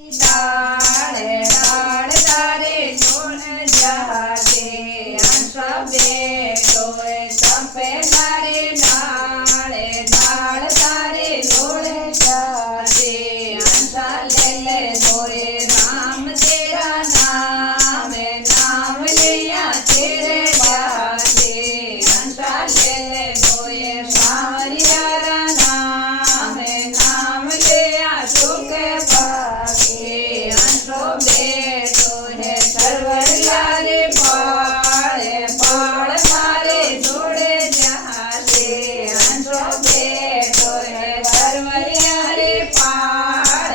डाळे डाळ तारे जोन जाते अंश बेटोय तपे तारे डाळे डाळ तारे जोन जाते अंश ले दोए राम तेरा नाम नाम लिया तेरे जाते अंश ले दोए सावरिया नाम नाम लिया सुखे बेटो है सरवरिया रे पाल मारे जोड़े जाते अंशो बेटो है सरवरिया रे पाल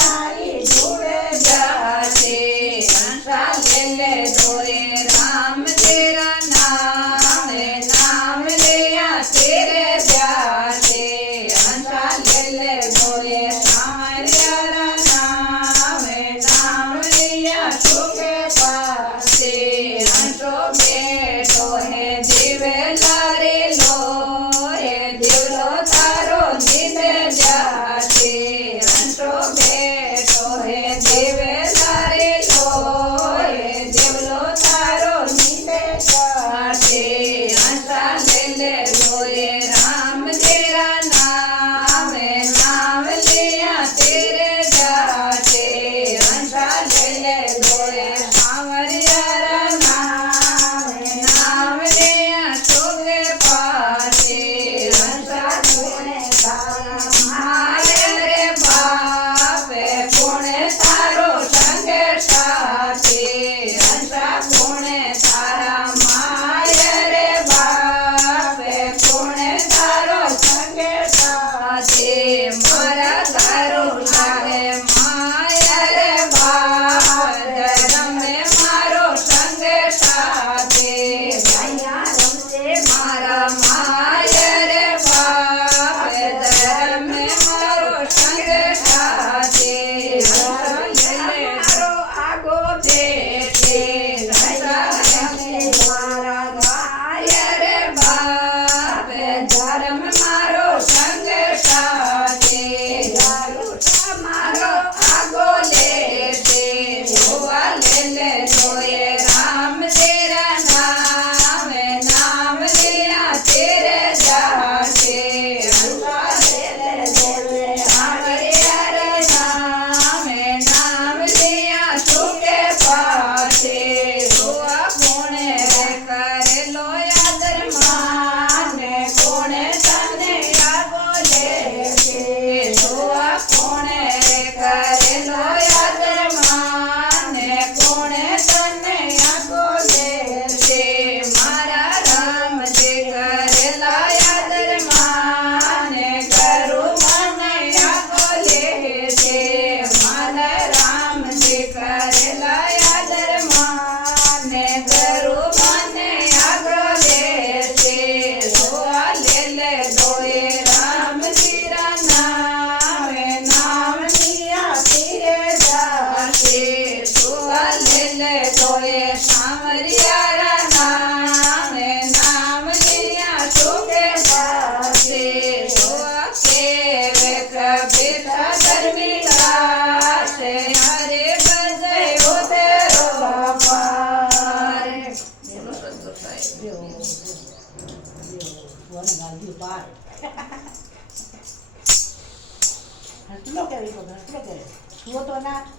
मारे जोड़े जाते अंशा ले दोए राम तेरा नाम नाम लिया तेरे जाते अंशा ले दोए सावरिया बेटो है दिवेला रे लो है दिवलो तारो जीते जाते अंशो बेटो है दिवेला रे लो है दिवलो तारो जीते जाते अंशा ले दोए राम तेरा नाम नाम लिया तेरे जाते अंशा ले दोए सावरिया मारा तारो लागे माया रे बादरम में मारो संग साथे भैया रमसे मारा माया रे बादरम में मारो संग साथे मारो आगो देते मारा माया रे बादरम मारो संग मारो आगो लेते हुआ ले दोए राम तेरा नाम नाम लिया तेरे जाते ले दोए हमारे नाम नाम लिया सुखे पाते हुआ पुणे कर लो यादर माने पुणे तने आगो लेते हुआ पुणे करेलो यादर माने कोणे तने आगो लेते मारा राम जे करेला यादर माने करू मने आगो लेते मारा राम जे करेला यादर माने करू मने आगो लेते रोआ ले दोए राम तेरा नाम नाम लिया तेरे जाते सुआ ले दोए सावरिया नाम नाम लिया सुखे पाते सुआ के वेख बेटा धर्मिका से हरे बजे होते रो पार बोलो संतोष साहेब હસલો કેવી તો હસલો કરે તું તો ના